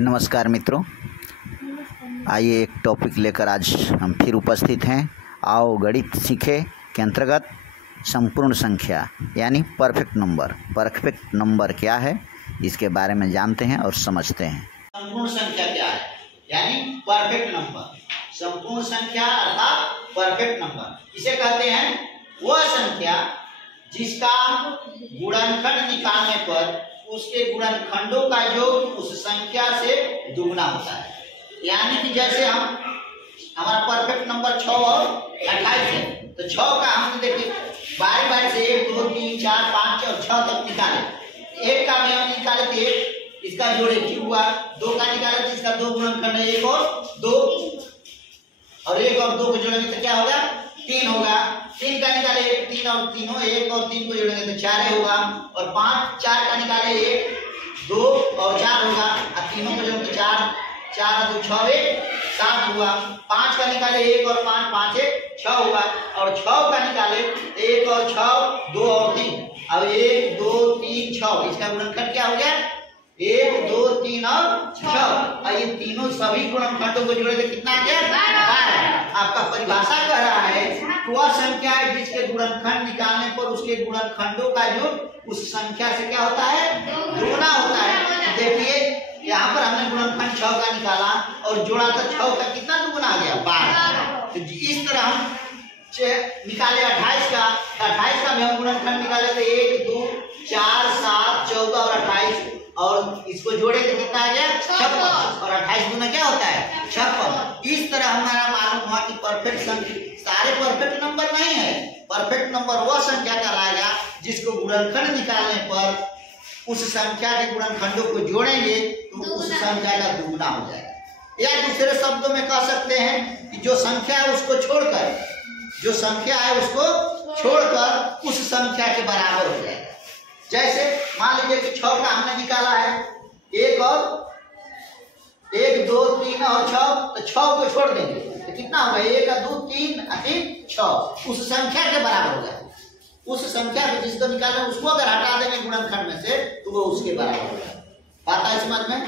नमस्कार मित्रों, आइए एक टॉपिक लेकर आज हम फिर उपस्थित हैं। आओ गणित सीखे के अंतर्गत संपूर्ण संख्या यानी परफेक्ट नंबर क्या है, इसके बारे में जानते हैं और समझते हैं। संपूर्ण संख्या क्या है यानी परफेक्ट नंबर। संपूर्ण संख्या अर्थात परफेक्ट नंबर इसे कहते हैं वह संख्या जिसका गुणनखंड निकालने पर उसके गुणनखंडों का योग उस संख्या से दुगना होता है। यानी कि जैसे हमारा परफेक्ट नंबर 6 और 28 है, तो 6 का हम देखिए बारी बारी से 1 2 3 4 5 और 6 तक निकाले। 1 का भी हम निकाले तो 1 इसका जोड़ 1 हुआ। 2 का निकाले तो इसका 2 गुणनखंड है 1 और 2, और 1 और 2 को जोड़ेंगे तो क्या होगा 3 होगा। 3 का निकाले 1 3 और 3 हो, 1 और 3 को जोड़ेंगे तो 4 होगा। और 5 4 का निकाले 1 2 और 4 होगा, और तीनों को जोड़ेंगे 4 4 और 2 6 1 7 हुआ। 5 का निकाले 1 और 5 5 1 6 होगा, और 6 का निकाले 1 और 6 2 और 3, अब 1 2 3 6 इसका गुणनखंड क्या हो गया 1 2 3 और 6। और ये तीनों सभी गुणनखंडों को जोड़े तो कितना आ गया 12। आपका परिभाषा कह रहा है वह संख्या है जिसके गुणनखंड निकालने पर उसके गुणनखंडों का योग उस संख्या से क्या होता है दुगना होता है। देखिए यहाँ पर हमने गुणनखंड 6 का निकाला और जोड़ा तो 6 का कितना दुगना आ गया 12। तो इस तरह हम निकाले 28 का, 28 का भी हम गुणनखंड निकाले तो 1 2 4 7 14 और 28, और इसको जोड़े तो कितना आ गया 56, और 28 गुना क्या होता है 56। इस तरह हमारा मालूम हुआ कि परफेक्ट संख्या सारे परफेक्ट नंबर नहीं है। परफेक्ट नंबर वह संख्या कहलाएगा जिसको गुणनखंड निकालने पर उस संख्या के गुणनखंडों को जोड़ेंगे तो उस संख्या का दुगुना हो जाएगा। या दूसरे शब्दों में कह सकते हैं कि जो संख्या है उसको छोड़कर उस संख्या के बराबर हो जाएगा। जैसे मान लीजिए कि 6 का हमने निकाला है 1 2 3 और 6, तो 6 को छोड़ देंगे तो कितना होगा 1 2 3 3 6 उस संख्या के बराबर हो जाएगा। उस संख्या को जिसको निकालना उसको अगर हटा देंगे गुणनखंड में से तो वो उसके बराबर हो जाएगा। बात है समझ में।